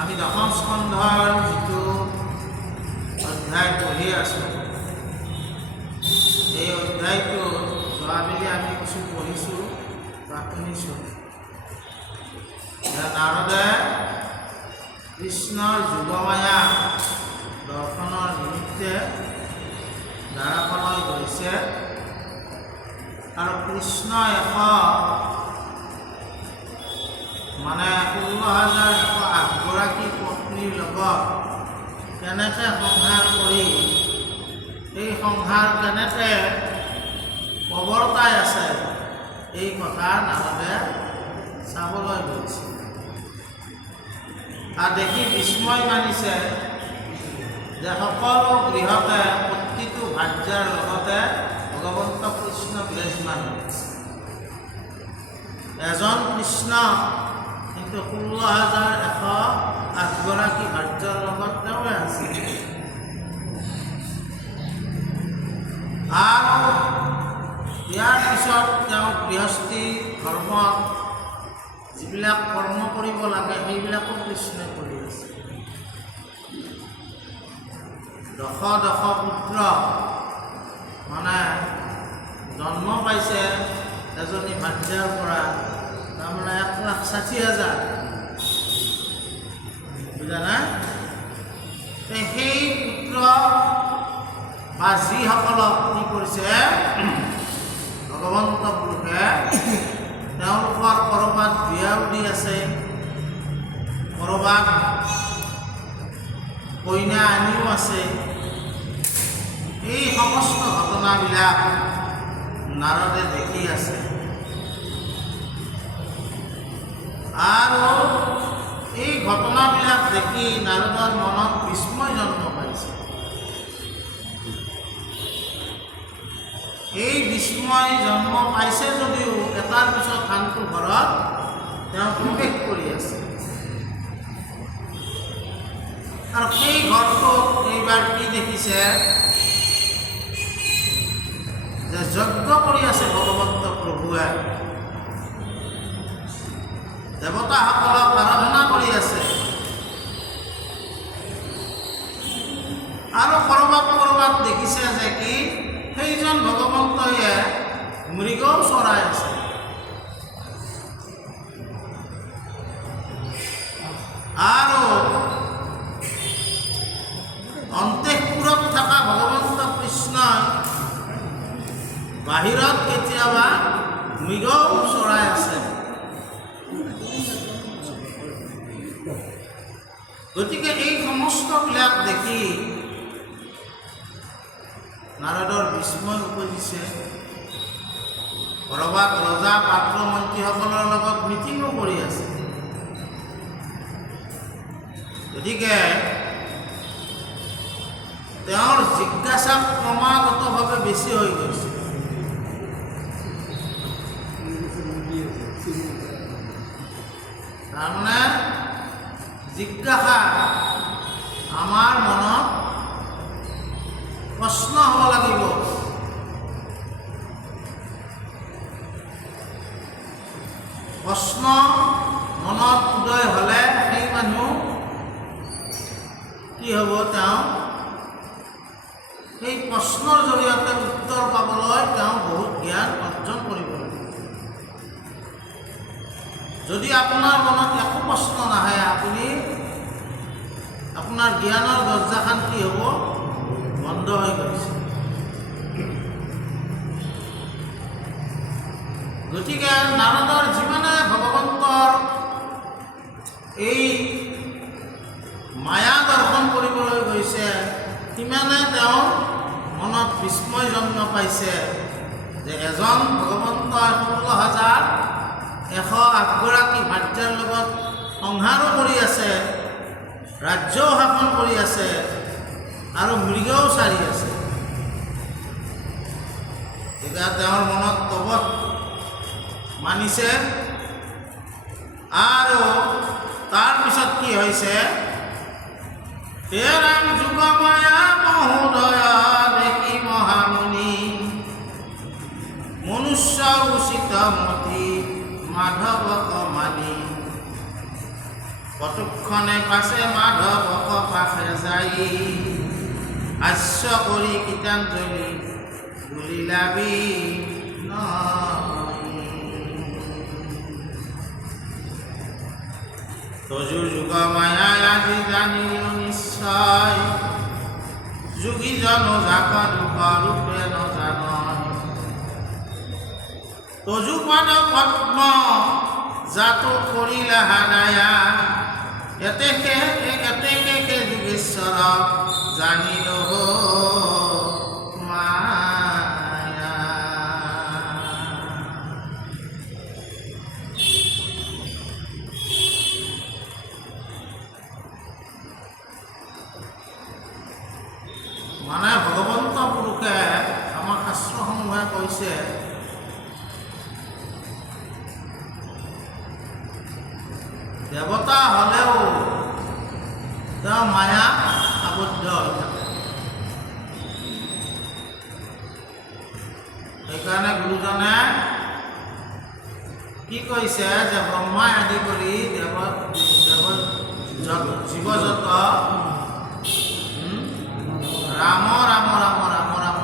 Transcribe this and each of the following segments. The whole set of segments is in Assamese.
আমি দশম স্কন্ধৰ যিটো অধ্যায় পঢ়ি আছোঁ, এই অধ্যায়টো যোৱাবেলি আমি কিছু পঢ়িছোঁ বা শুনিছোঁ। নাৰদে কৃষ্ণৰ যোগমায়া দৰ্শনৰ নিমিত্তে দ্বাৰকালৈ গৈছে আৰু কৃষ্ণ 16,108গৰাকী পত্নীৰ লগত কেনেকৈ সংহাৰ কৰি এই সংহাৰ কেনেকৈ প্ৰৱৰ্তাই আছে এই কথা নাৰদে চাবলৈ গৈছে আৰু দেখি বিস্ময় মানিছে যে সকলো গৃহতে প্ৰতিটো ভাৰ্যাৰ লগতে ভগৱন্ত কৃষ্ণ বিৰাজমান হৈছে। এজন কৃষ্ণ কিন্তু 16,108গৰাকী ভাৰ্যাৰ লগত তেওঁ আছে। আৰু ইয়াৰ পিছত তেওঁ গৃহস্থী ধৰ্মত যিবিলাক কৰ্ম কৰিব লাগে সেইবিলাকো কৃষ্ণই কৰি আছে। দশ দশ পুত্ৰ মানে জন্ম পাইছে এজনী ভাৰ্যাৰ পৰা, তাৰমানে 1,60,000 বুজানে? সেই পুত্ৰ বা যিসকলক কি কৰিছে ভগৱন্ত পুৰুষে, তেওঁলোকৰ ক'ৰবাত বিয়াও দি আছে, ক'ৰবাত কইনা আনিও আছে। এই সমস্ত ঘটনাবিলাক নাৰদে দেখি আছে আৰু এই ঘটনাবিলাক দেখি নাৰদৰ মনত বিস্ময় জন্ম পাইছে। এই বিস্ময় জন্ম পাইছে যদিও এটাৰ পিছত আনটো ঘৰত তেওঁ প্ৰৱেশ কৰি আছে আৰু সেই ঘৰটোত এইবাৰ কি দেখিছে যে যজ্ঞ কৰি আছে ভগৱন্ত প্ৰভুৱে, দেৱতাসকলক আৰাধনা কৰি আছে আৰু ক'ৰবাত ক'ৰবাত দেখিছে যে কি সেইজন ভগৱন্তয়ে মৃগও চৰাই আছে। আৰু অন্তঃপুৰত থকা ভগৱন্ত কৃষ্ণই বাহিৰত কেতিয়াবা মৃগও চৰাই আছে। গতিকে এই সমস্তবিলাক দেখি নাৰদৰ বিস্ময় উপজিছে। ক'ৰবাত ৰজা পাত্ৰ মন্ত্ৰীসকলৰ লগত মিটিঙো কৰি আছে। গতিকে তেওঁৰ জিজ্ঞাসা ক্ৰমাগতভাৱে বেছি হৈ গৈছে। তাৰমানে জিজ্ঞাসা আমাৰ মনত প্ৰশ্ন হ'ব লাগিব। প্ৰশ্ন মনত উদয় হ'লে সেই মানুহ কি হ'ব, তেওঁ সেই প্ৰশ্নৰ জৰিয়তে উত্তৰ পাবলৈ তেওঁ বহুত জ্ঞান অৰ্জন কৰিব লাগিব। যদি আপোনাৰ মনত একো প্ৰশ্ন নাহে, আপুনি আপোনাৰ জ্ঞানৰ দৰ্জাখন কি হ'ব, বন্ধ হৈ গৈছে। গতিকে নাৰদৰ যিমানে ভগৱন্তৰ এই মায়া দৰ্শন কৰিবলৈ গৈছে, সিমানে তেওঁ মনত বিস্ময় জন্ম পাইছে যে এজন ভগৱন্ত 16,108 গৰাকী ভাৰ্যাৰ লগত সংহাৰো কৰি আছে, ৰাজ্যও শাসন কৰি আছে আৰু মৃগও চাৰি আছে। এতিয়া তেওঁৰ মনত তবত মানিছে আৰু তাৰপিছত কি হৈছে, হে ৰাম যুগমায়া মহোদয়া দেখি মহামুনি, মনুষ্য উচিত মতি মাধৱক মানি, কতক্ষণে পাছে মাধৱক পাশে যাই, হাস্য কৰি গীতাঞ্জলি বুলিলাবি তজুৰ যুগ মায়াই আজি জানিল নিশ্চয়, যোগী জন যাক দুখ ৰূপে নজানয়, তজু পদ পদ্ম জাতো কৰিলা হানায়া, এতেকে যোগেশ্বৰ জানিল মায়া। মানে ভগৱন্ত পুৰুষে আমাৰ শাস্ত্ৰসমূহে কৈছে দেৱতা হ'লেও তেওঁ মায়া আবদ্ধ হৈ থাকে। সেইকাৰণে গুৰুজনে কি কৈছে যে ব্ৰহ্মাই আদি কৰি জীৱজত ৰাম ৰাম ৰাম ৰাম ৰাম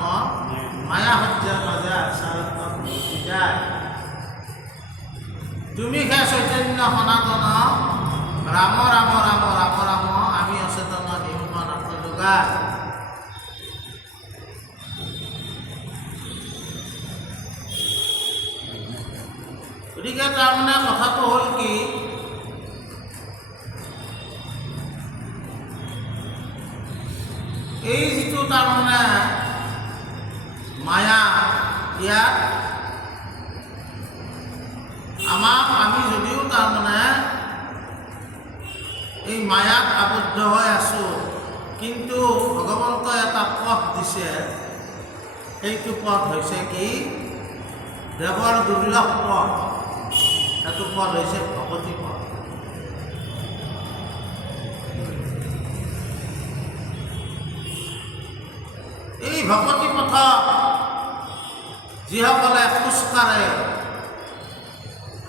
মায়া সজ্জাৰ মাজে আচাৰত গুচি যায়। তুমি হে চৈতন্য সনাতন ৰাম ৰাম ৰাম ৰাম ৰাম আমি অচেতন নিয়ম নাথ যোগাৰ। গতিকে তাৰমানে কথাটো হ'ল কি, এই যিটো তাৰমানে মায়া, ইয়াত আমি যদিও তাৰমানে এই মায়াত আবদ্ধ হৈ আছোঁ, কিন্তু ভগৱন্তই এটা পথ দিছে। সেইটো পথ হৈছে কি, দেৱৰ দুৰ্লভ পথ। সেইটো পথ হৈছে ভকতি পথ। এই ভকতি পথত যিসকলে খোজকাঢ়ে,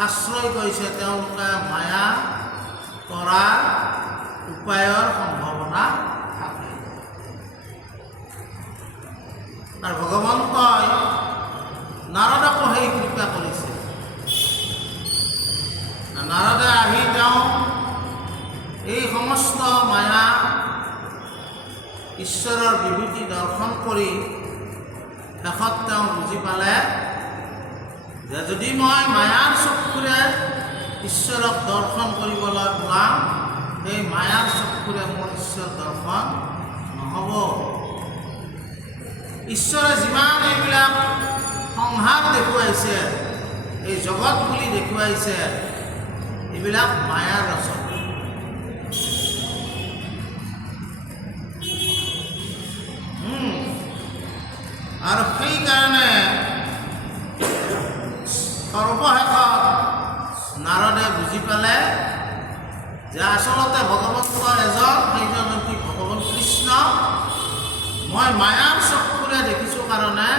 আশ্ৰয় কৰিছে, তেওঁলোকে মায়া কৰাৰ উপায়ৰ সম্ভাৱনা থাকে। আৰু ভগৱন্তই নাৰদকো সেই কৃপা কৰিছে। নাৰদে আহি তেওঁ এই সমস্ত মায়া ঈশ্বৰৰ বিভূতি দৰ্শন কৰি শেষত তেওঁ বুজি পালে যে যদি মই মায়াৰ চকুৰে ঈশ্বৰক দৰ্শন কৰিবলৈ ওলাম, সেই মায়াৰ চকুৰে মোৰ ঈশ্বৰ দৰ্শন নহ'ব। ঈশ্বৰে যিমান এইবিলাক সংসাৰ দেখুৱাইছে, এই জগত বুলি দেখুৱাইছে, এইবিলাক মায়াৰ ৰচনা। আৰু সেইকাৰণে সৰ্বশেষত নাৰদে বুজি পালে যে আচলতে ভগৱন্ত এজন, সেইজন কি ভগৱান কৃষ্ণ। মই মায়াৰ চকুৰে দেখিছোঁ কাৰণে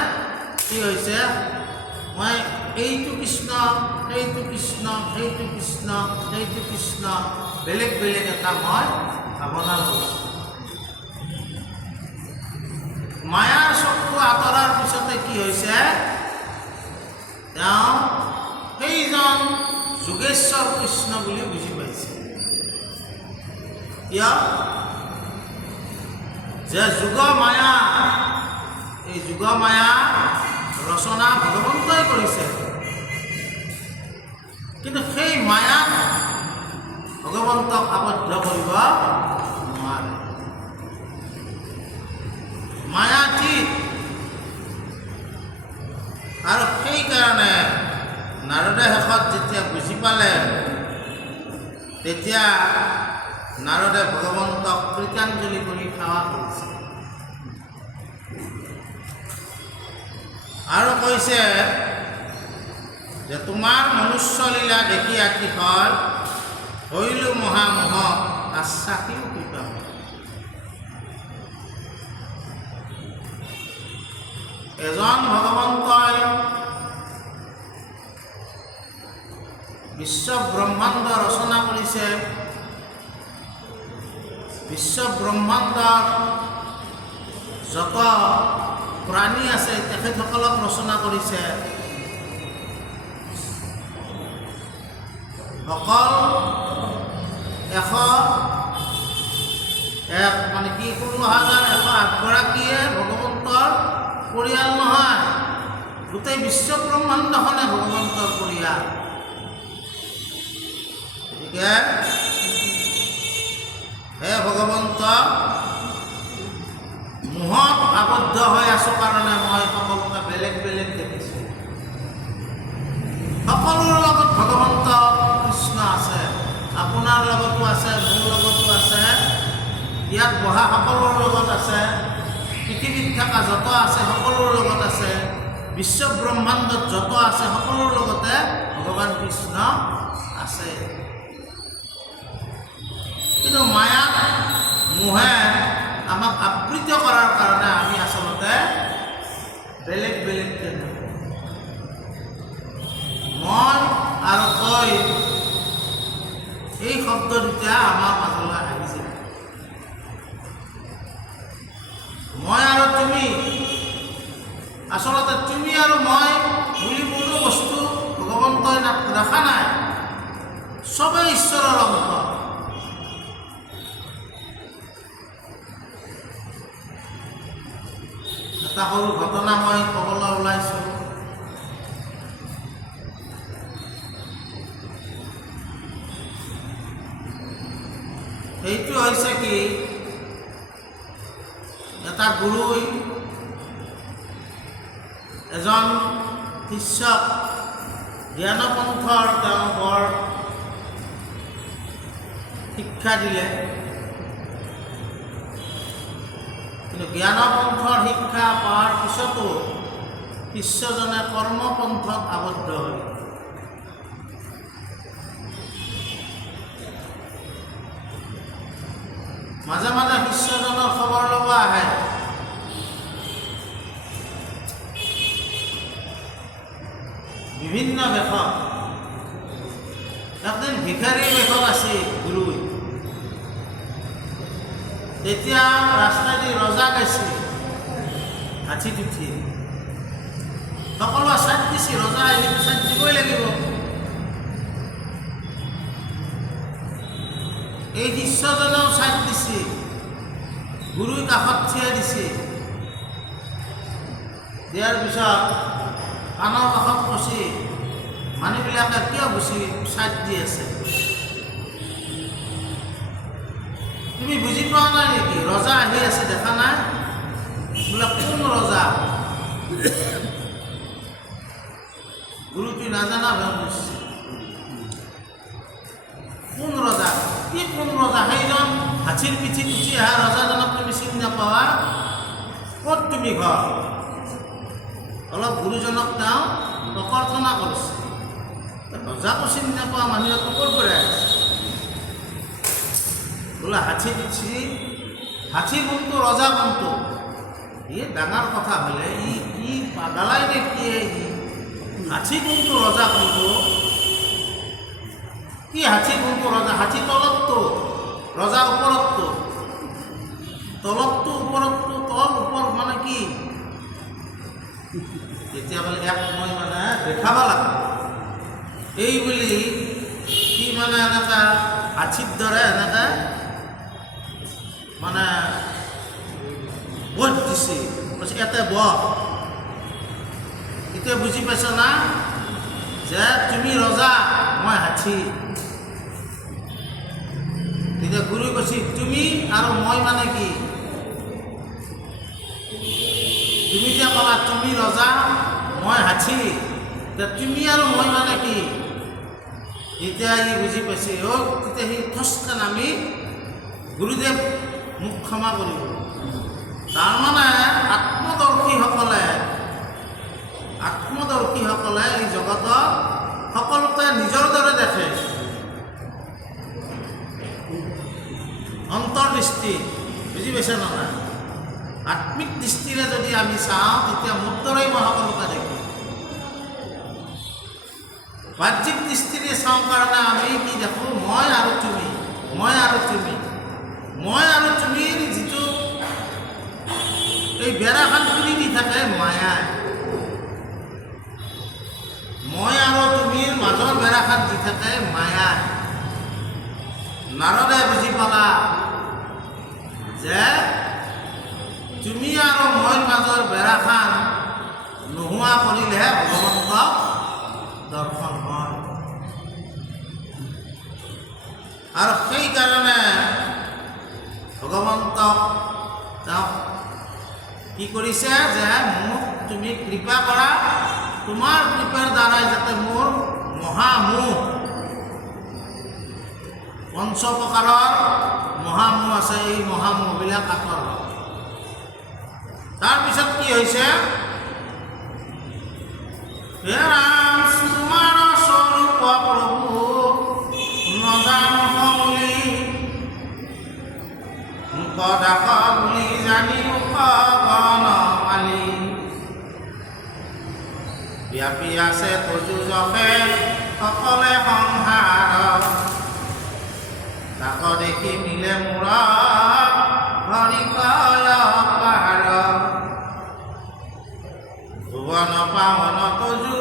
কি হৈছে, মই এইটো কৃষ্ণ, সেইটো কৃষ্ণ, সেইটো কৃষ্ণ, সেইটো কৃষ্ণ, বেলেগ বেলেগ এটা মই ভাৱনা লৈছোঁ। মায়াৰ চকু আঁতৰাৰ পিছতে কি হৈছে, তেওঁ সেইজন যোগেশ্বৰ কৃষ্ণ বুলি বুজি পাইছে। কিয় যে যোগ মায়া, এই যোগ মায়া ৰচনা ভগৱন্তই কৰিছে, কিন্তু সেই মায়াত ভগৱন্তক আবদ্ধ কৰিব নোৱাৰে। মায়াতীত। আৰু সেইকাৰণে নাৰদে শেষত যেতিয়া বুজি পালে, তেতিয়া নাৰদে ভগৱন্তক কৃতাঞ্জলি কৰি সেৱা কৰিছে আৰু কৈছে যে তোমাৰ মনুষ্য লীলা দেখি আঁকি হয় হইলো মহামোহ আশ্বাসীও কৃত। এজন ভগৱন্তই বিশ্ব ব্ৰহ্মাণ্ড ৰচনা কৰিছে। বিশ্ব ব্ৰহ্মাণ্ডৰ যত প্ৰাণী আছে তেখেতসকলক ৰচনা কৰিছে। অকল 16,108 গৰাকীয়ে ভগৱন্তৰ পৰিয়াল নহয়, গোটেই বিশ্ব ব্ৰহ্মাণ্ডখনে ভগৱন্তৰ পৰিয়াল। গতিকে হে ভগৱন্ত, মোহত আবদ্ধ হৈ আছোঁ কাৰণে মই সকলোকে বেলেগ বেলেগ দেখিছোঁ। সকলোৰে লগত ভগৱন্ত কৃষ্ণ আছে, আপোনাৰ লগতো আছে, মোৰ লগতো আছে, ইয়াত বহা সকলোৰে লগত আছে, পৃথিৱীত থকা যত আছে সকলোৰে লগত আছে, বিশ্ব ব্ৰহ্মাণ্ডত যত আছে সকলোৰে লগতে ভগৱান কৃষ্ণ আছে। কিন্তু মায়াত মোহে আমাক আবৃত কৰাৰ কাৰণে আমি আচলতে বেলেগ বেলেগ মই আৰু শব্দ দুটা আমাৰ মাজলৈ আহিছে। মই আৰু তুমি, আচলতে তুমি আৰু মই বুলি কোনো বস্তু ভগৱন্তই ৰখা নাই, চবেই ঈশ্বৰৰ অংশ। এটা সৰু ঘটনা মই ক'বলৈ ওলাইছোঁ। সেইটো হৈছে কি, এটা গুৰুই এজন শিষ্যক জ্ঞানপন্থৰ তেওঁ বৰ শিক্ষা দিলে, কিন্তু জ্ঞানপন্থৰ শিক্ষা পোৱাৰ পিছতো শিষ্যজনে কৰ্মপন্থত আবদ্ধ হয়। মাজে মাজে শিষ্যজনৰ খবৰ ল'ব আহে। বিভিন্ন বেশত, একদিন ভিখাৰী বেশত আছে গুৰুই। তেতিয়া ৰাস্তাদি ৰজা গাইছে হাতীত উঠি, সকলোৱে চাইড দিছে, ৰজা আহিলে চাইড দিবই লাগিব। এই শিষ্যজনেও চাইড দিছে, গুৰুই কাষত থিয়াই দিছে। দিয়াৰ পিছত কাণৰ কাষত কৈছে, মানুহবিলাকে কিয় গুচি চাইড দি আছে? তুমি বুজি পোৱা নাই নেকি? ৰজা আহি আছে, দেখা নাই? বোলে কোন ৰজা? গুৰুটো নাজানা ভয় কৰিছে। কোন ৰজা? কি কোন ৰজা? সেইজন হাতীৰ পিঠিত উঠি অহা ৰজাজনক তুমি চিনি নাপাৱা? ক'ত তুমি ঘৰ? অলপ গুৰুজনক তেওঁ প্ৰকৰ্থনা কৰিছে। ৰজাকো চিনি নাপোৱা মানুহে ক'ৰ পৰা আহিছে? বোলে হাতীত উঠি, হাতী কোনটো ৰজা কোনটো? ই ডাঙৰ কথা হ'লে ই পাগালাই নে কি? হাতী কোনটো ৰজা কোনটো? কি হাতী কোনটো ৰজা? হাতী তলতটো, ৰজা ওপৰতটো। তলতটো ওপৰতটো, তল ওপৰ মানে কি? তেতিয়া বোলে এক মই মানে দেখাব লাগে। এই বুলি কি মানে এনেকুৱা হাতীৰ দৰে এনেকৈ মানে ভোট দিছে, কৈছে ইয়াতে বহ। এতিয়া বুজি পাইছ না যে তুমি ৰজা, মই হাতী। তেতিয়া গুৰুই কৈছে তুমি আৰু মই মানে কি? তুমি যে ক'লা তুমি ৰজা, মই হাতী, তুমি আৰু মই মানে কি? এতিয়া সি বুজি পাইছে। তেতিয়া সি ঠচকে নামি, গুৰুদেৱ মোক ক্ষমা কৰিব। তাৰমানে আত্মদৰ্শীসকলে এই জগতত সকলোকে নিজৰ দৰে দেখে। অন্তৰ্দৃষ্টি, বুজি পাইছে নহয়? আত্মিক দৃষ্টিৰে যদি আমি চাওঁ, তেতিয়া মোৰ দৰেই মই সকলোকে দেখোঁ। বাহ্যিক দৃষ্টিৰে চাওঁ কাৰণে আমি কি দেখোঁ? মই আৰু তুমি, মই আৰু তুমি, মই আৰু তুমিৰ যিটো এই বেৰাখন খুলি দি থাকে মায়াই, মই আৰু তুমিৰ মাজৰ বেৰাখন দি থাকে মায়াই। নাৰদে বুজি পালা যে তুমি আৰু মই মাজৰ বেৰাখন নোহোৱা কৰিলেহে ভগৱন্তক দৰ্শন হয়। আৰু সেইকাৰণে ভগৱন্তক তেওঁক কি কৰিছে যে মোক তুমি কৃপা কৰা, তোমাৰ কৃপাৰ দ্বাৰাই যাতে মোৰ মহামোহ, পঞ্চ প্ৰকাৰৰ মহামোহ আছে, এই মহামোহবিলাক আঁতৰ হয়। তাৰপিছত কি হৈছে? হে ৰাম, তোমাৰ স্বৰূপ প্ৰভু নজানো বুলি, মুখদাস বুলি জানি গণ মালি, ব্যাপী আছে তজুজকে সকলে সংসাৰ, মিলে মোৰা হৰিকায়া পাহাড় ভুবন পাৱন তজু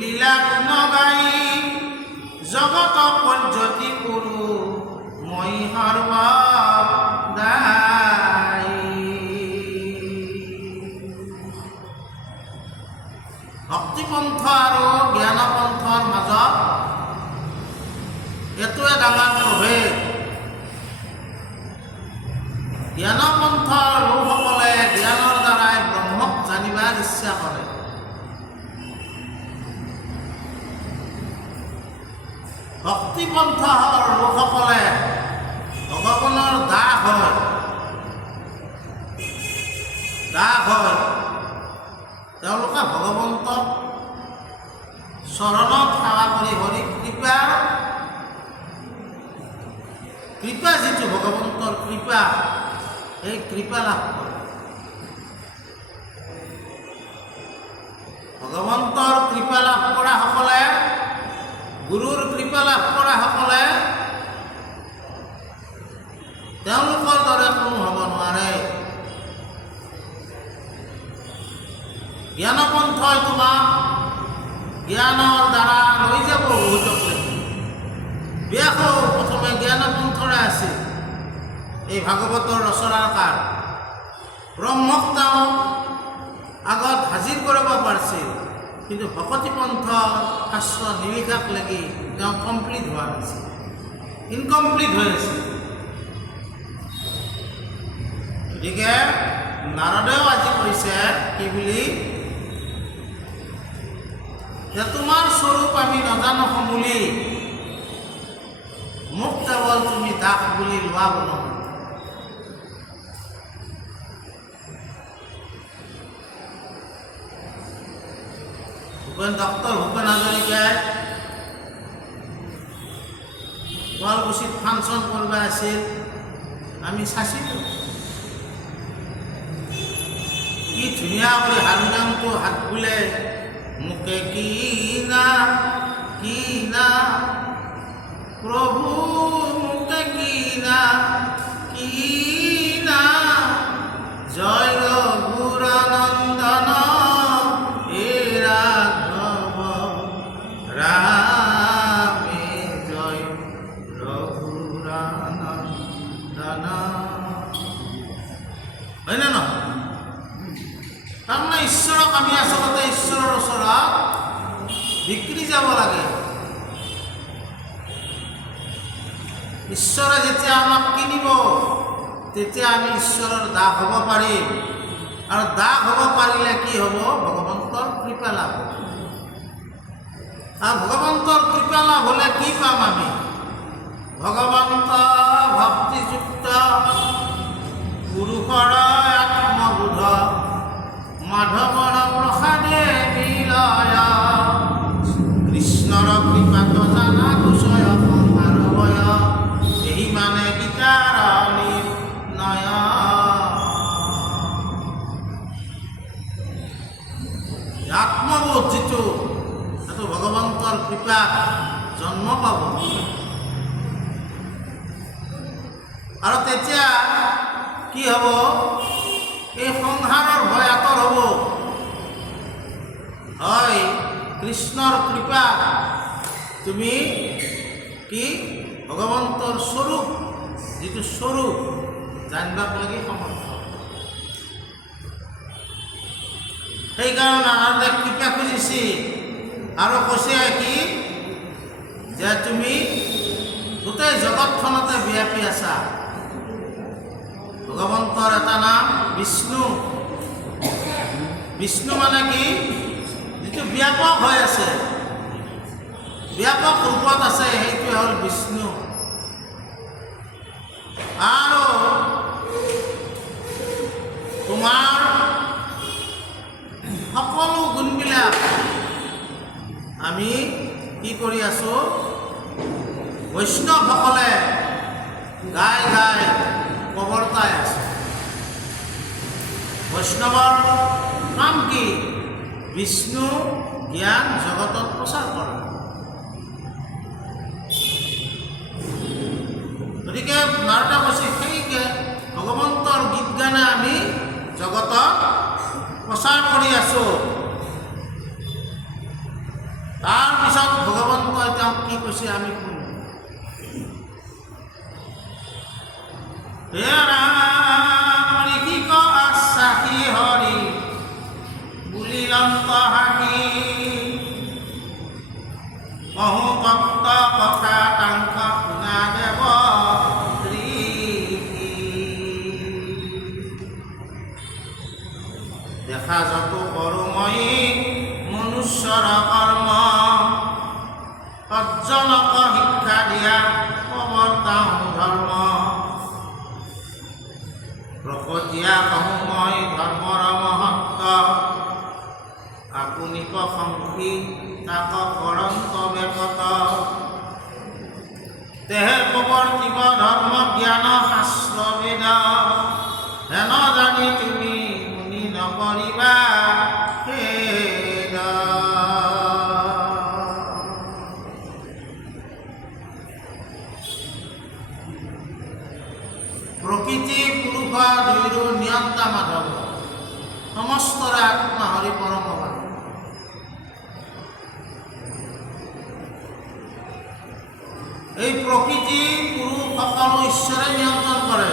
লীলা গুণ গাই জগত পৰ্যতি পুৰু মই সৰ্বদাই। ভক্তিপন্থ আৰু জ্ঞানপন্থৰ মাজত এইটোৱে ডাঙৰ প্ৰভেদ। জ্ঞানপন্থৰ লোকসকলে জ্ঞানৰ দ্বাৰাই ব্ৰহ্মক জানিবাৰ ইচ্ছা কৰে। ভক্তিপন্থৰ লোকসকলে ভগৱানৰ দাস হয়। তেওঁলোকে ভগৱন্তক চৰণত সেৱা কৰি হৰি কৃপা যিটো ভগৱন্তৰ কৃপা, এই কৃপা লাভ কৰে। ভগৱন্তৰ কৃপা লাভ কৰা সকলে, গুৰুৰ কৃপা লাভ কৰা সকলে তেওঁলোকৰ দৰে কোনো হ'ব নোৱাৰে। জ্ঞানপন্থই তোমাক জ্ঞানৰ দ্বাৰা লৈ যাব বহুতকলৈকে। ব্যাসো প্ৰথমে জ্ঞানপন্থৰে আছিল, এই ভাগৱতৰ ৰচনাৰ কাল। ব্ৰহ্মক তেওঁ আগত হাজিৰ কৰিব পাৰিছিল, কিন্তু ভকতিপন্থ শাস্ত্ৰ নিলিখাক লাগি তেওঁ কমপ্লিট হোৱা নাছিল, ইনকমপ্লিট হৈ আছিল। গতিকে নাৰদেও আজি কৈছে কি বুলি, যে তোমাৰ স্বৰূপ আমি নাজানো সমূলি, মোক কেৱল তুমি দাস বুলি লোৱা বনো। ডক্টৰ ভূপেন হাজৰিকাই শুৱালকুছিত ফাংচন কৰিব আছিল, আমি চাইছিলোঁ। কি ধুনীয়া কৰি হাৰমনিয়ামটো হাত বোলে, মুখে কিনা কিনা প্ৰভু মুখে কিনা কিনা জয় ৰঘুৰানন্দন হে ৰাঘৱ ৰামে জয় ৰঘুৰানন্দন। হয়নে নহয়? তাৰমানে ঈশ্বৰক আমি আচলতে ঈশ্বৰৰ ওচৰত বিক্ৰী যাব লাগে। ঈশ্বৰে যেতিয়া আমাক কিনিব, তেতিয়া আমি ঈশ্বৰৰ দাস হ'ব পাৰিম। আৰু দাস হ'ব পাৰিলে কি হ'ব? ভগৱন্তৰ কৃপা লাভ হ'ব। আৰু ভগৱন্তৰ কৃপা লাভ হ'লে কি পাম আমি? ভগৱন্ত ভক্তিযুক্ত পুৰুষৰ আত্মবোধ মাধৱৰ প্ৰসাদে বিলয় কৃষ্ণৰ কৃপাত জানা কুশয় সংসাৰ ভয় এই মানে গীতাৰ নিৰ্ণয়। আত্মবোধ যিটো, সেইটো ভগৱন্তৰ কৃপাত জন্ম পাব। আৰু তেতিয়া কি হ'ব? এই সংসাৰৰ ভয় আঁতৰ হ'ব। হয়, কৃষ্ণৰ কৃপা তুমি কি ভগৱন্তৰ স্বৰূপ, যিটো স্বৰূপ জানিবাক লাগি সমৰ্থ। সেইকাৰণে নাৰদে কৃপা খুজিছে আৰু কৈছে কি, যে তুমি গোটেই জগতখনতে ব্যাপী আছা। ভগৱন্তৰ এটা নাম বিষ্ণু। বিষ্ণু মানে কি? যিটো ব্যাপক হৈ আছে, ব্যাপক ৰূপত আছে, সেইটোৱে হ'ল বিষ্ণু। আৰু তোমাৰ সকলো গুণবিলাক আমি কি কৰি আছোঁ? বৈষ্ণৱসকলে গাই গাই প্ৰৱৰ্তাই আছে। বৈষ্ণৱৰ কাম কি? বিষ্ণু জ্ঞান জগতত প্ৰচাৰ কৰা। গতিকে নাৰদে কৈছে সেই ভগৱন্তৰ গীত গানে আমি জগতত প্ৰচাৰ কৰি আছোঁ। তাৰপিছত ভগৱন্তই তেওঁক কি কৈছে আমি শুনো। হে ৰাম ঋষিক আশ্বাসী হৰি বুলিলন্ত হাঁহি বহু ভক্ত কথা তাংক শুনা দেৱ দেখা যত কৰো মই মনুষ্যৰ কৰ্ম সজ্জনক শিক্ষা দিয়া প্ৰৱৰ্তাও ধৰ্ম প্ৰকটীয়া কহো মই ধৰ্মৰ মহত্ব আপুনি প্ৰশংসী তাক কৰন্ত বেকত তেহে প্ৰৱৰ্তিব ধৰ্ম জ্ঞান শাস্ত্ৰ বেদ হেন জানি তুমি মুনি নকৰিবা খেদ। প্ৰকৃতি পুৰুষ দুয়ো নিয়ন্তা মাধৱ সমস্তৰে আত্মা হৰি পৰম ভগৱান। এই প্ৰকৃতি পুৰুষ সকলো ঈশ্বৰে নিয়ন্ত্ৰণ কৰে।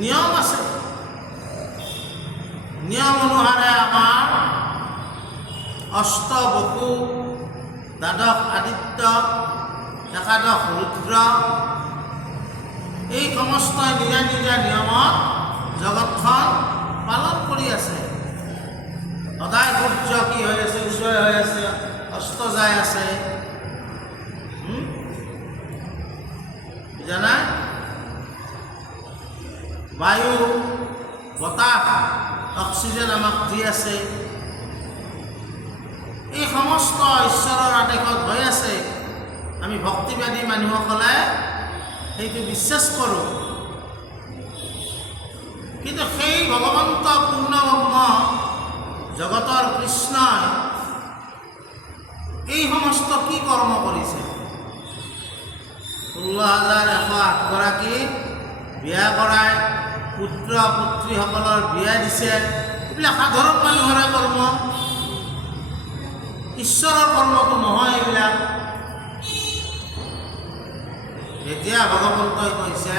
নিয়ম আছে, নিয়ম অনুসাৰে আমাৰ অষ্ট বসু, দ্বাদশ আদিত্য, একাদশ ৰুদ্ৰ এই সমস্তই নিজা নিজা নিয়মত জগতখন পালন কৰি আছে। সদায় সূৰ্য কি হৈ আছে, উদয় হৈ আছে, অস্ত যাই আছে। জানা বায়ু বতাহ অক্সিজেন আমাক দি আছে। এই সমস্ত ঈশ্বৰৰ আদেশত হৈ আছে। আমি ভক্তিবাদী মানুহসকলে সেইটো বিশ্বাস কৰোঁ। কিন্তু সেই ভগৱন্ত পূৰ্ণব্ৰহ্ম জগতৰ কৃষ্ণই এই সমস্ত কি কৰ্ম কৰিছে? 16,108 গৰাকী বিয়া কৰাই, পুত্ৰ পুত্ৰীসকলৰ বিয়া দিছে। এইবিলাক সাধাৰণ মানুহৰে কৰ্ম, ঈশ্বৰৰ কৰ্মটো নহয় এইবিলাক। এতিয়া ভগৱন্তই কৈছে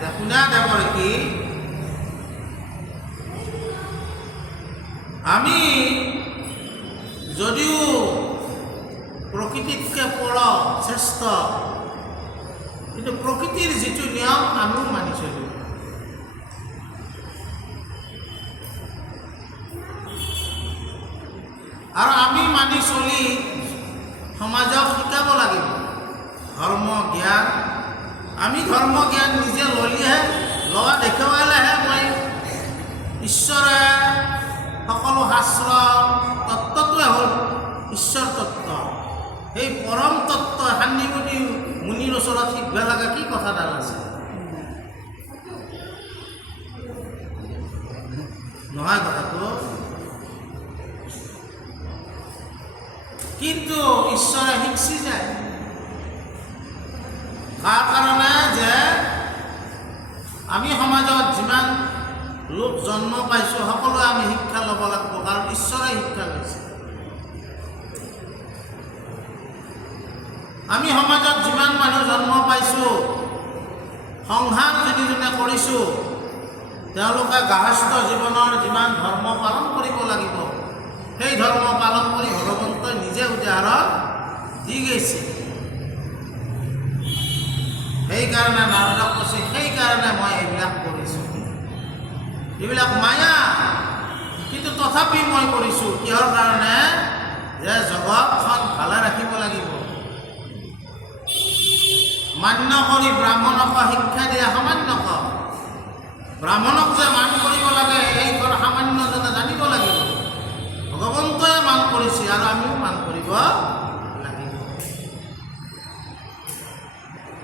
যে শুনা দেৱৰ কি আমি যদিও প্ৰকৃতিতকৈ শ্ৰেষ্ঠ, কিন্তু প্ৰকৃতিৰ যিটো নিয়ম আমিও মানি চলিব। আৰু আমি মানি চলি সমাজক শিকাব লাগিব ধৰ্ম জ্ঞান। আমি ধৰ্ম জ্ঞান নিজে লোৱা দেখুৱালেহে মই ঈশ্বৰে সকলো শাস্ত্ৰ তত্ত্বটোৱে হ'ল ঈশ্বৰ তত্ত্ব। সেই পৰম তত্ত্ব শান্তিমতী মুনিৰ ওচৰত শিকিব লাগে কি কথাডাল আছে নহয় কথাটো। কিন্তু ঈশ্বৰে শিকছি যায় তাৰ কাৰণে যে আমি সমাজত যিমান লোক জন্ম পাইছোঁ সকলোৱে আমি শিক্ষা ল'ব লাগিব, কাৰণ ঈশ্বৰে শিক্ষা লৈছে। আমি সমাজত যিমান মানুহ জন্ম পাইছোঁ, সংসাৰ যোনে কৰিছোঁ, তেওঁলোকে গাহস্থ জীৱনৰ যিমান ধৰ্ম পালন কৰিব লাগিব, সেই ধৰ্ম পালন কৰি ভগৱন্তই নিজে উদাহৰণ দি গৈছে। সেইকাৰণে নাৰদক কৈছে, সেইকাৰণে মই এইবিলাক কৰিছোঁ। এইবিলাক মায়া, কিন্তু তথাপি মই কৰিছোঁ কিহৰ কাৰণে? যে জগতখন ভালে ৰাখিব লাগিব। মান্য কৰি ব্ৰাহ্মণক শিক্ষা দিয়া সামান্যক, ব্ৰাহ্মণক যে মান কৰিব লাগে এই সামান্যজনে জানিব লাগিব। ভগৱন্তই মান কৰিছে আৰু আমিও মান কৰিব লাগিব।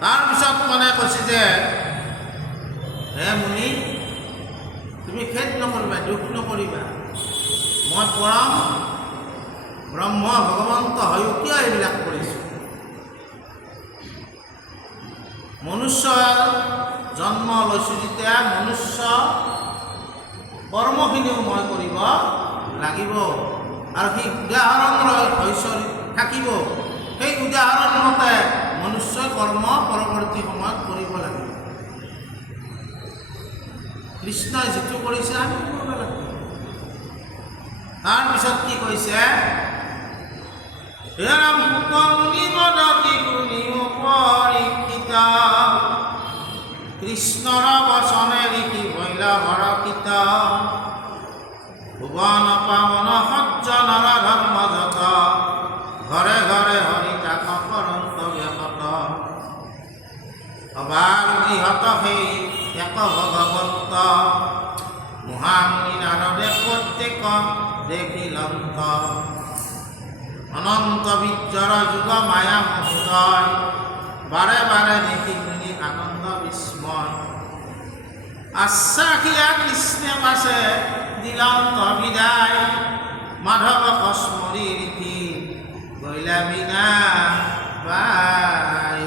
তাৰপিছত মানে কৈছে যে হে মুনি, তুমি খেদ নকৰিবা, দুখ নকৰিবা। মই পৰম ব্ৰহ্ম ভগৱন্ত হৈও কিয় এইবিলাক কৰিছোঁ? মনুষ্যৰ জন্ম লৈছোঁ যেতিয়া মনুষ্য কৰ্মখিনিও মই কৰিব লাগিব আৰু সেই উদাহৰণ লৈ ঐশ্বৰিক থাকিব। সেই উদাহৰণ মতে মনুষ্যই কৰ্ম পৰৱৰ্তী সময়ত কৰিব লাগিব। কৃষ্ণই যিটো কৰিছে আমি কৰিব লাগিব। তাৰপিছত কি কৈছে? কৃষ্ণৰ বচনে লিখি ভৈলা হৰকিত ভুৱন পাৱন সজ্জনৰ ধৰ্মযত ঘৰে ঘৰে হৰিতাক কৰন্ত ব্যাপত অবাৰ গৃহত সেই এক ভগৱন্ত মহামুনি নাৰদে প্ৰত্যেক দেখিলন্ত অনন্ত বীৰ্যৰ যুগ মায়া মহোদয় বাৰে বাৰে দেখি শুনি আনন্দ বিস্ময় আশ্বাসিয়া কৃষ্ণে পাছে দিলন্ত বিদায় মাধৱ কস্মৰি ৰীতি গৈলা বিনা বাই।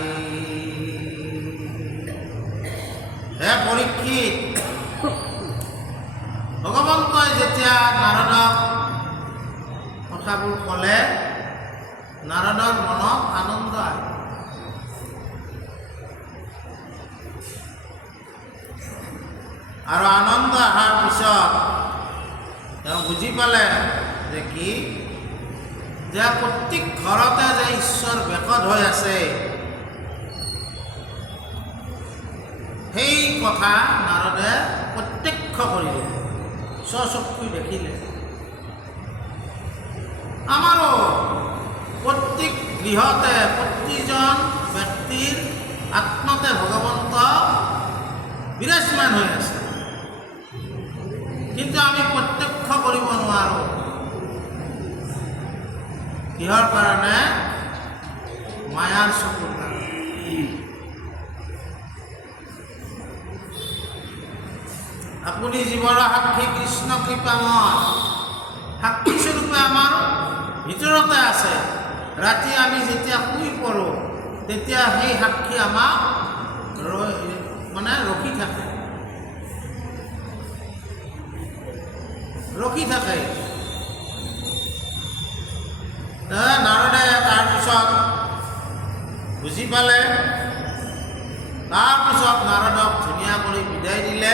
হে পৰীক্ষিত, ভগৱন্তই যেতিয়া নাৰদক কথাবোৰ ক'লে নাৰদৰ মনত আনন্দ আহিল। আৰু আনন্দ অহাৰ পিছত তেওঁ বুজি পালে যে কি যে প্ৰত্যেক ঘৰতে যে ঈশ্বৰ বেকত হৈ আছে সেই কথা নাৰদে প্ৰত্যক্ষ কৰিলে, স্বচক্ষু দেখিলে। আমাৰো প্ৰত্যেক গৃহতে প্ৰতিজন ব্যক্তিৰ আত্মাতে ভগৱন্ত বিৰাজমান হৈ আছে, কিন্তু আমি প্ৰত্যক্ষ কৰিব নোৱাৰোঁ। কিহৰ কাৰণে? মায়াৰ চকুৰ কাৰণে। আপুনি জীৱনৰ সাক্ষী কৃষ্ণ কৃপাময় সাক্ষী স্বৰূপে আমাৰ ভিতৰতে আছে। ৰাতি আমি যেতিয়া শুই পৰোঁ তেতিয়া সেই সাক্ষী আমাক ৰখি থাকে। নাৰদে তাৰপিছত বুজি পালে। তাৰপিছত নাৰদক ধুনীয়া কৰি বিদায় দিলে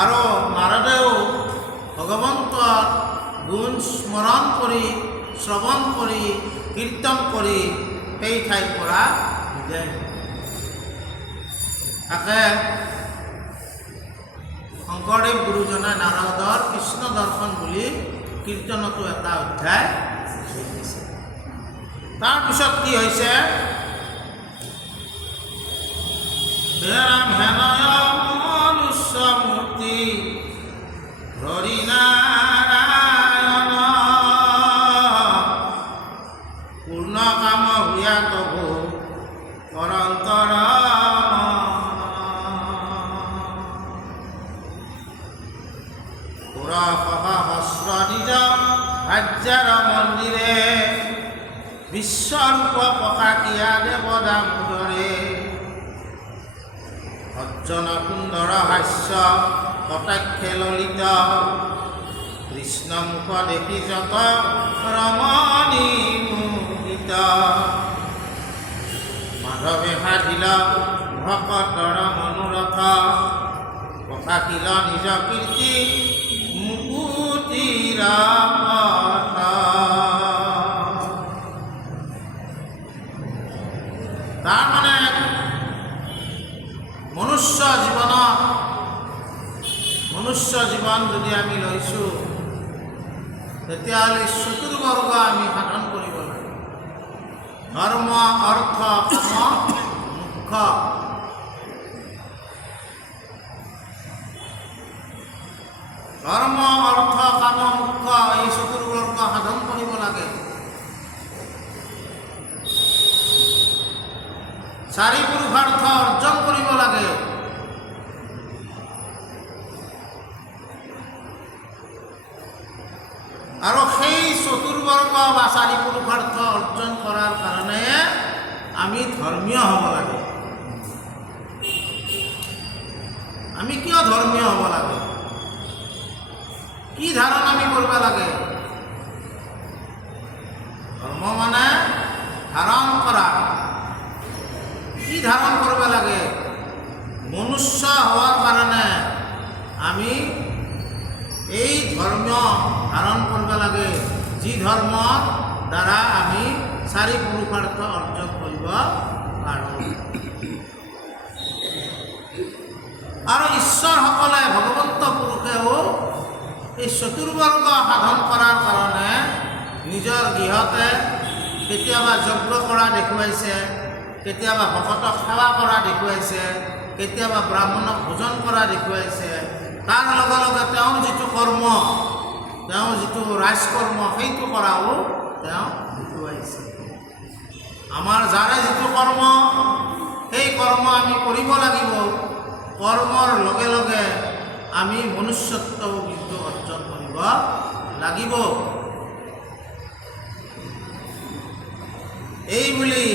আৰু নাৰদেও ভগৱন্তৰ গুণ স্মৰণ কৰি শ্ৰৱণ কৰি কীৰ্তন কৰি সেই ঠাইৰ পৰা বিদায় দিলে। তাকে শংকৰদেৱ গুৰুজনে নাৰদৰ কৃষ্ণ দৰ্শন বুলি কীৰ্তনতো এটা অধ্যায় লিখিছে। তাৰপিছত কি হৈছে? মনুষ্যমূৰ্তি হৰি নাৰায়ণ পূৰ্ণ কাম ভূয়া কভু পৰন্তৰ সহস্ৰ নিজ ভাজ্যাৰ মন্দিৰে বিশ্বৰূপ প্ৰকাশিয়া দেৱ দামোদৰে সজ্জন সুন্দৰ হাস্য কটাক্ষে ললিত কৃষ্ণ মুখ দেখি যত ৰমণী মোহিত মাধৱে সাধিল ভকতৰ মনোৰথ প্ৰকাশিল নিজ কীৰ্তি মুকুতিৰা পথ। তাৰমানে মনুষ্য জীৱন যদি আমি লৈছোঁ তেতিয়াহ'লে চতুৰ্বৰ্গ আমি সাধন কৰিব লাগে। ধৰ্ম, অৰ্থ, কাম, মোক্ষ। ধৰ্ম, অৰ্থ, কাম, মোক্ষ এই চতুৰ্বৰ্গ সাধন কৰিব লাগে। চাৰি পুৰুষাৰ্থ অৰ্জন কৰিব লাগে। আৰু সেই চতুৰ্বৰ্গ বা চাৰি পুৰুষাৰ্থ অৰ্জন কৰাৰ কাৰণে আমি ধৰ্মীয় হ'ব লাগে। আমি কিয় ধৰ্মীয় হ'ব লাগে? কি ধাৰণ আমি কৰিব লাগে? ধৰ্ম মানে ধাৰণ কৰা। কি ধাৰণ কৰিব লাগে? মনুষ্য হোৱাৰ কাৰণে আমি এই ধৰ্ম ধাৰণ কৰিব লাগে, যি ধৰ্মৰ দ্বাৰা আমি চাৰি পুৰুষাৰ্থ অৰ্জন কৰিব পাৰোঁ। আৰু ঈশ্বৰসকলে ভগৱন্ত পুৰুষেও এই চতুৰ্বৰ্গ সাধন কৰাৰ কাৰণে নিজৰ গৃহতে কেতিয়াবা যজ্ঞ কৰা দেখুৱাইছে, কেতিয়াবা ভকতক সেৱা কৰা দেখুৱাইছে, কেতিয়াবা ব্ৰাহ্মণক ভোজন কৰা দেখুৱাইছে। তাৰ লগে লগে তেওঁৰ যিটো কৰ্ম, তেওঁ যিটো ৰাজকৰ্ম, সেইটো কৰাও তেওঁ দেখুৱাইছে। আমাৰ যাৰে যিটো কৰ্ম, সেই কৰ্ম আমি কৰিব লাগিব। কৰ্মৰ লগে লগে আমি মনুষ্যত্বও কিন্তু অৰ্জন কৰিব লাগিব। এই বুলি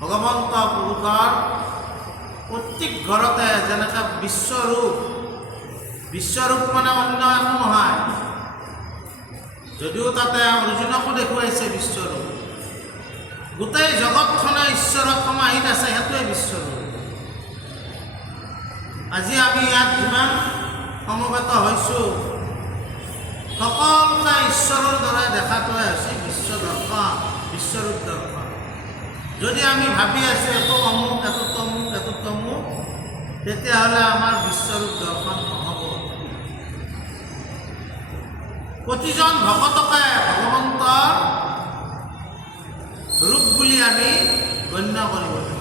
ভগৱন্ত পুৰুষৰ প্ৰত্যেক ঘৰতে যেনেকৈ বিশ্বৰূপ মানে অন্য একো নহয়, যদিও তাতে অৰ্জুনকো দেখুৱাইছে বিশ্বৰূপ। গোটেই জগতখনে ঈশ্বৰত সমাহিত আছে, সেইটোৱে বিশ্বৰূপ। আজি আমি ইয়াত যিমান সমবেত হৈছোঁ, সকলোকে ঈশ্বৰৰ দৰে দেখাটোৱে হৈছে বিশ্ব দৰ্শন, বিশ্বৰূপ দৰ্শন। যদি আমি ভাবি আছোঁ এইটো অমুক, এইটো তমুক, এইটো তমুক, তেতিয়াহ'লে আমাৰ বিশ্বৰূপ দৰ্শন নহ'ব। প্ৰতিজন ভকতকে ভগৱন্তৰ ৰূপ বুলি আমি গণ্য কৰিব লাগিব।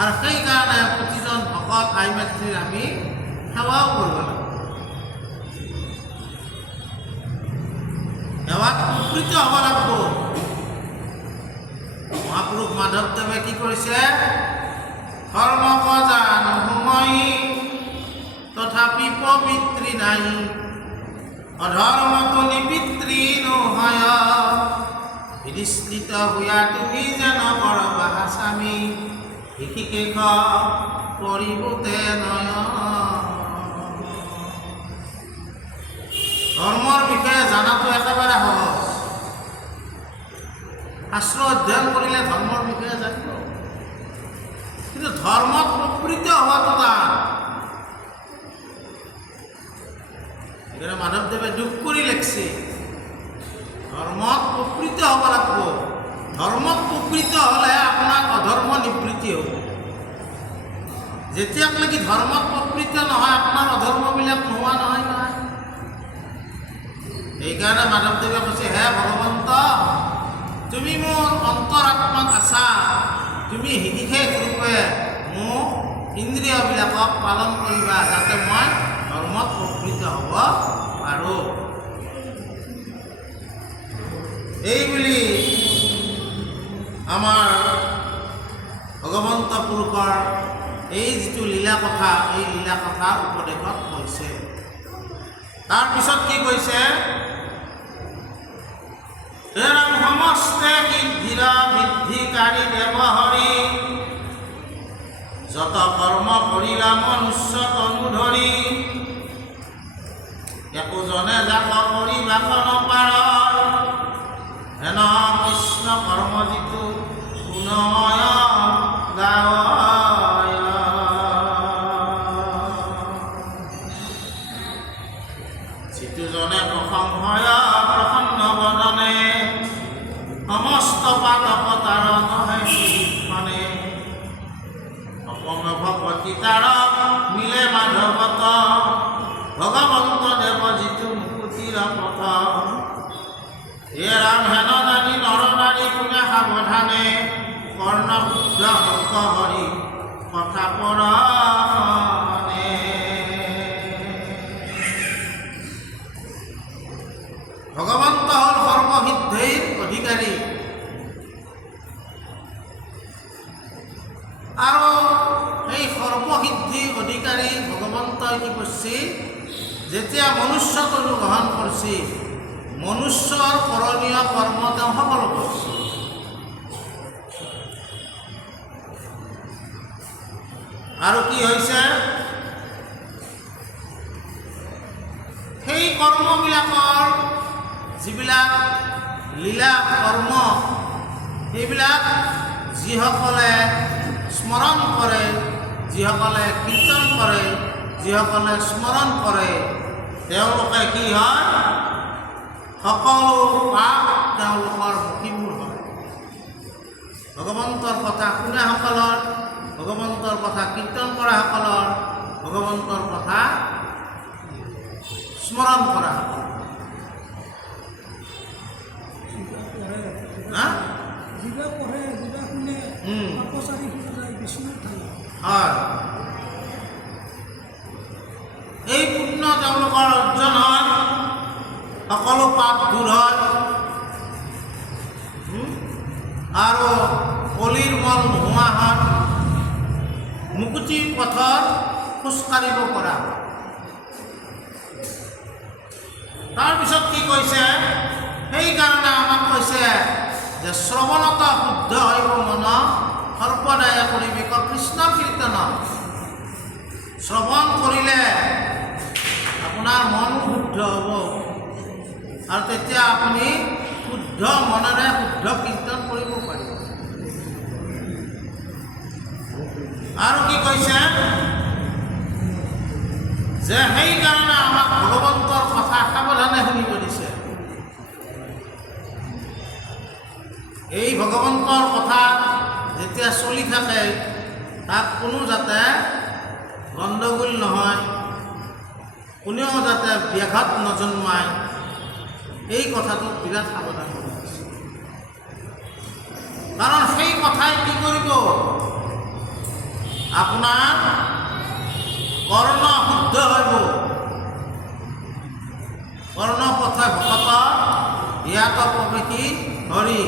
আৰু সেইকাৰণে প্ৰতিজন ভকত আই মাতৃৰ আমি সেৱাও কৰিব লাগিব। সেৱাত উপকৃত হ'ব লাগিব। মহাপুৰুষ মাধৱদেৱে কি কৰিছে? ধৰ্ম জান সময় তথাপি পবিত্ৰী নাই, অধৰ্মটো নিপিতৃ নহয়, বিধিষ্ঠিত হোৱা তুমি যেন কৰবা স্বামী, ঋষিকেশ পৰিবোতে নয়। ধৰ্মৰ বিষয়ে জানাটো একেবাৰে সহজ। শাস্ত্ৰ অধ্যয়ন কৰিলে ধৰ্মৰ বিষয়ে জানিব, কিন্তু ধৰ্মত উপকৃত হোৱাটো টান। সেইকাৰণে মাধৱদেৱে দুখ কৰি লিখছে, ধৰ্মত উপকৃত হ'ব লাগিব। ধৰ্মত উপকৃত হ'লে আপোনাৰ অধৰ্ম নিবৃত্তি হ'ব। যেতিয়ালৈকে ধৰ্মত উপকৃত নহয়, আপোনাৰ অধৰ্মবিলাক নোহোৱা নহয় নহয়। সেইকাৰণে মাধৱদেৱে কৈছে, হে ভগৱন্ত, তুমি মোৰ অন্তৰাত্মাত আছা, তুমি বিশেষ ৰূপে মোক ইন্দ্ৰিয়বিলাকক পালন কৰিবা, যাতে মই ধৰ্মত উপকৃত হ'ব পাৰোঁ। এই বুলি আমাৰ ভগৱন্ত পুৰুষৰ এই যিটো লীলা কথা, এই লীলা কথা উপদেশত কৈছে। তাৰপিছত কি কৈছে? সমস্তে সিদ্ধিৰ বৃদ্ধিকাৰী দেৱহৰি, যত কৰ্ম কৰিলা মনুষ্য তনু ধৰি, একোজনে যাক কৰিবা নপাৰ, হেন কৃষ্ণ কৰ্ম যিটো গুণময় গায়। যিটোজনে প্ৰশংসয় প্ৰসন্ন বদনে, সমস্ত পাতক তাৰ নহয় শিক্ষণে, অপঙ্গ ভগৱতী তাৰ মিলে মাধৱত, ভগৱন্ত দেৱ যিটো মুকুতিৰ পথ। হে ৰাম হেন জানি নৰ নাৰী কোনে সাৱধানে, কৰ্ণপুত্ৰ ভক্ত হৰি কথা পৰাণে। ভগৱন্ত হ'ল সৰ্বসিদ্ধিৰ অধিকাৰী। আৰু এই সৰ্বসিদ্ধিৰ অধিকাৰী ভগৱন্তই কি কৰিছে? যেতিয়া মনুষ্যক অনুগ্ৰহণ কৰিছে, মনুষ্যৰ কৰণীয় কৰ্ম তেওঁ সকলো কৰিছে। আৰু কি হৈছে সেই কৰ্মবিলাকৰ যিবিলাক লীলা কৰ্ম সেইবিলাক যিসকলে স্মৰণ কৰে, যিসকলে কীৰ্তন কৰে, যিসকলে স্মৰণ কৰে, তেওঁলোকে কি হয় সকলো পাপ তেওঁলোকৰ মুখীমূৰ হয়। ভগৱন্তৰ কথা শুনাসকলৰ, ভগৱন্তৰ কথা কীৰ্তন কৰাসকলৰ, ভগৱন্তৰ কথা স্মৰণ কৰা হয়। এই পুণ্য তেওঁলোকৰ অৰ্জন হয়, সকলো পাপ দূৰ হয় আৰু কলিৰ মল নোহোৱা হয়, মুকুতিৰ পথত খোজকাঢ়িব পৰা। তাৰপিছত কি কৈছে, সেইকাৰণে আমাক কৈছে যে শ্ৰৱণত শুদ্ধ হৈব মন সৰ্বদায় কৰিবিক কৃষ্ণ কীৰ্তন। শ্ৰৱণ কৰিলে আপোনাৰ মন শুদ্ধ হ'ব আৰু তেতিয়া আপুনি শুদ্ধ মনেৰে শুদ্ধ কীৰ্তন কৰিব পাৰিব। আৰু কি কৈছে যে সেইকাৰণে আমাক ভগৱন্তৰ কথা সাৱধানে শুনিব দিছে। এই ভগৱন্তৰ কথা যেতিয়া চলি থাকে তাত কোনো যাতে গণ্ডগোল নহয়, কোনেও যাতে ব্যাঘাত নজন্মায়, এই কথাটোত বিৰাট সাৱধান হ'ব দিছে। কাৰণ সেই কথাই কি কৰিব, আপোনাৰ কৰ্ণ শুদ্ধ হ'ব। কৰ্ণ পথে ভকত ইয়াত প্ৰৱেশী হৰি,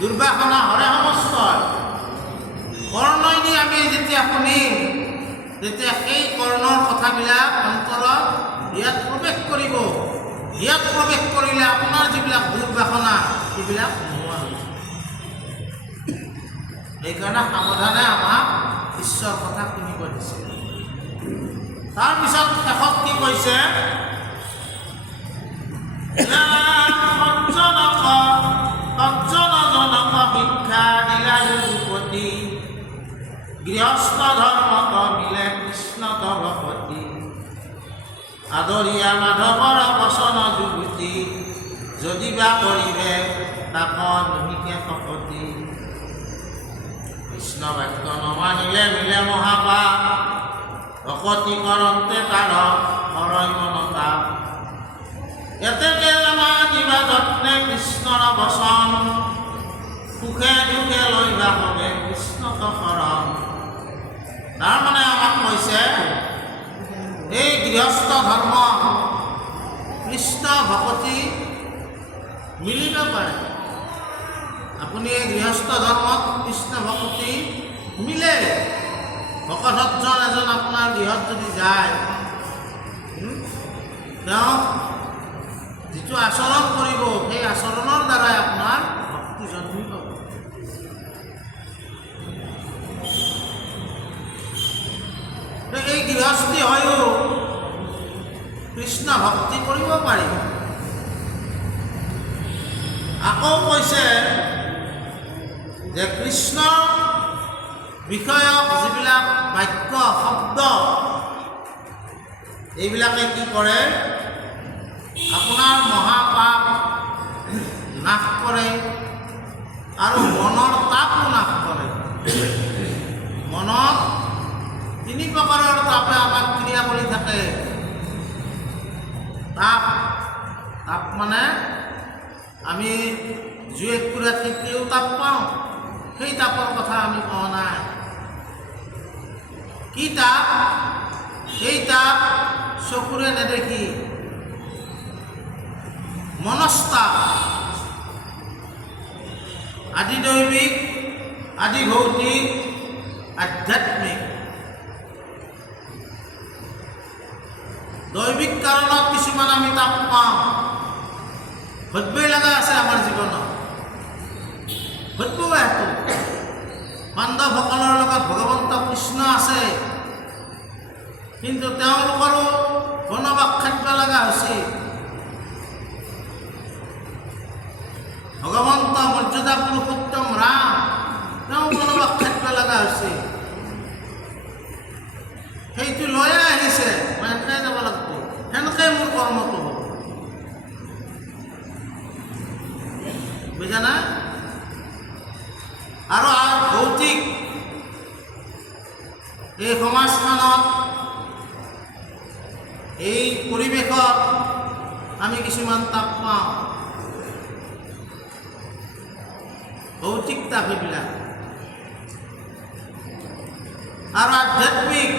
দুৰ্বাসনা হৰে সমস্তয়। কৰ্ণইদি আমি যেতিয়া শুনিম তেতিয়া সেই কৰ্ণৰ কথাবিলাক অন্তৰত ইয়াত প্ৰৱেশ কৰিব। ইয়াত প্ৰৱেশ কৰিলে আপোনাৰ যিবিলাক দুৰ্বাসনা সেইবিলাক নোহোৱা হ'ব। সেইকাৰণে সাৱধানে আমাক ঈশ্বৰৰ কথা শুনিব দিছে। তাৰপিছত শেষত কি কৈছে, শিক্ষা দিলা যুপতি, গৃহস্থ ধৰ্মত মিলে কৃষ্ণ তভপতি, আদৰিয়া মাধৱৰ বচন যুৱতী, যদি বা কৰিবে তাক নিহিকে শপতি। কৃষ্ণ বাক্য নমানিলে মিলে মহাপাপ, ভকতি কৰন্তে তাৰ হৰয় মনতা। এতেকে মানিবা যত্নে কৃষ্ণৰ বচন, সুখে দুখে লৈবা হবে কৃষ্ণক শৰণ। তাৰমানে আমাক কৈছে এই গৃহস্থ ধৰ্ম কৃষ্ণ ভকতি মিলিব পাৰে। আপুনি এই গৃহস্থ ধৰ্মত কৃষ্ণ ভকতি মিলে। ভকতজন এজন আপোনাৰ গৃহত যদি যায়, তেওঁ যিটো আচৰণ কৰিব সেই আচৰণৰ দ্বাৰাই আপোনাৰ ভক্তি জন্মিব। এই গৃহস্থী হৈও কৃষ্ণ ভক্তি কৰিব পাৰি। আকৌ কৈছে যে কৃষ্ণ বিষয়ক যিবিলাক বাক্য শব্দ এইবিলাকে কি কৰে, আপোনাৰ মহাপাপ নাশ কৰে আৰু মনৰ তাপো নাশ কৰে। মনত তিনি প্ৰকাৰৰ তাপে আমাক ক্ৰিয়া কৰি থাকে। তাপ মানে আমি জুই একুৰা খেতিও তাপ পাওঁ, সেই তাপৰ কথা আমি কোৱা নাই। কি তাপ? সেই তাপ চকুৰে নেদেখি মনস্তাপ, আদি দৈবিক, আদি ভৌতিক, আধ্যাত্মিক। দৈবিক কাৰণত কিছুমান আমি তাপ পাওঁ, ভাবিবই লগা আছে আমাৰ জীৱনত। ভাবিবই পাণ্ডৱসকলৰ লগত ভগৱন্ত কিন্তু তেওঁলোকৰো বনবাস খাটিব লগা হৈছে। ভগৱন্ত মৰ্যাদা পুৰুষোত্তম ৰাম তেওঁ বনবাস খাটিব লগা হৈছে। সেইটো লৈয়ে আহিছে, মই এনেকৈ যাব লাগিব, সেনেকৈ মোৰ কৰ্মটো হ'ব। বুজা না? আৰু ভৌতিক এই সমাজখনত, এই পৰিৱেশত আমি কিছুমান তাপ পাওঁ, ভৌতিক তাপ এইবিলাক। আৰু আধ্যাত্মিক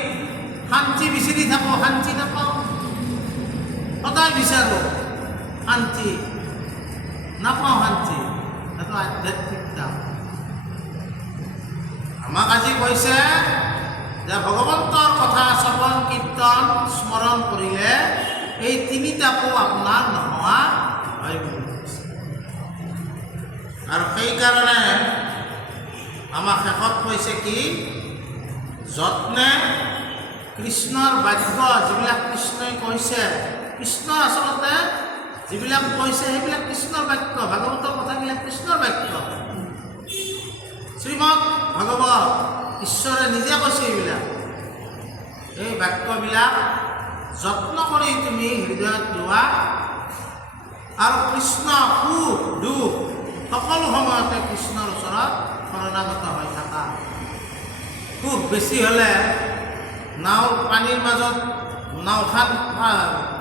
শান্তি বিচাৰি থাকোঁ, শান্তি নাপাওঁ। সদায় বিচাৰোঁ শান্তি, নাপাওঁ শান্তি। সেইটো আধ্যাত্মিক তাপ। আমাক আজি কৈছে যে ভগৱন্তৰ কথা শ্ৰৱণ কীৰ্তন স্মৰণ কৰিলে এই তিনি তাপো আপোনাৰ নোহোৱা হয় বুলি কৈছে। আৰু সেইকাৰণে আমাক শেষত কৈছে কি, যত্নে কৃষ্ণৰ বাক্য যিবিলাক কৃষ্ণই কৈছে, কৃষ্ণ আচলতে যিবিলাক কৈছে সেইবিলাক কৃষ্ণৰ বাক্য, ভাগৱতৰ কথাবিলাক কৃষ্ণৰ বাক্য। শ্ৰীমদ ভাগৱত ঈশ্বৰে নিজে কৈছে এইবিলাক। এই বাক্যবিলাক যত্ন কৰি তুমি হৃদয়ত লোৱা আৰু কৃষ্ণ সুখ দুখ সকলো সময়তে কৃষ্ণৰ ওচৰত শৰণাগত হৈ থাকা। সুখ বেছি হ'লে নাও পানীৰ মাজত নাওখন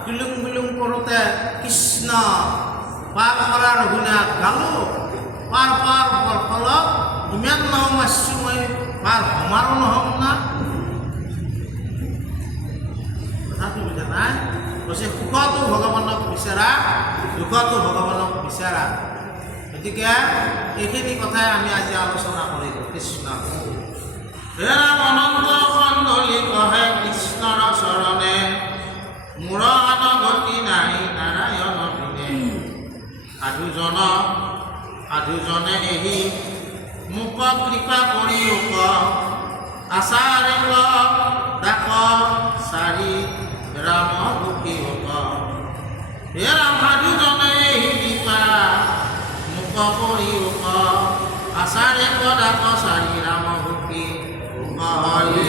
বিলুং বিলুং কৰোঁতে কৃষ্ণ পাৰ কৰাৰ ৰঘুনাথ গালোঁ, পাৰ পোৱাৰ ফলত ইমান নাও মাৰিছোঁ মই, পাৰ সমাৰো নহ'ম না। কথাটো বুজা নাই? কৈছে সুখতো ভগৱানক বিচৰা, দুখতো ভগৱানক বিচৰা। গতিকে এইখিনি কথাই আমি আজি আলোচনা কৰিলোঁ। কৃষ্ণ হে ৰাম অনন্ত কন্দলি কহে কৃষ্ণৰ চৰণে, মূৰ গতি নাই নাৰায়ণ বিনে। সাধুজনে এহি মোক কৃপা কৰি উক, আচাৰে ডাক চাৰি ৰাম সুখী হক। হে ৰাম সাধুজনে এহি কৃপা মোক কৰি উক, আচাৰে ডাক চাৰি ৰাম সুখী হক। হৰি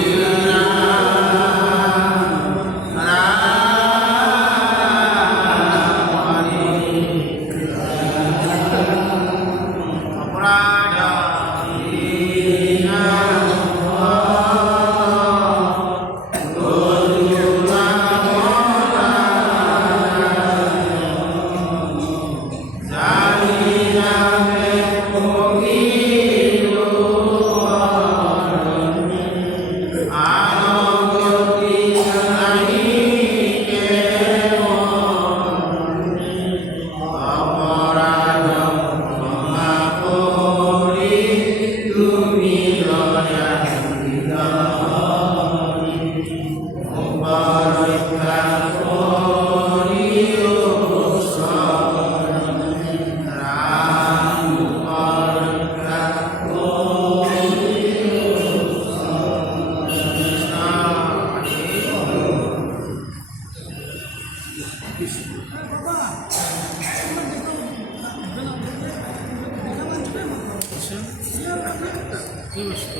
কি বস্তু?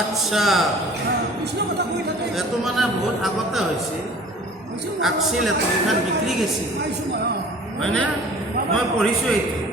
আচ্ছা, এইটো মানে বহুত আগতে হৈছিল, আঁকছিল, এইটো এইখন বিক্ৰী গৈছিল হয়নে? মই পঢ়িছোঁ এইটো।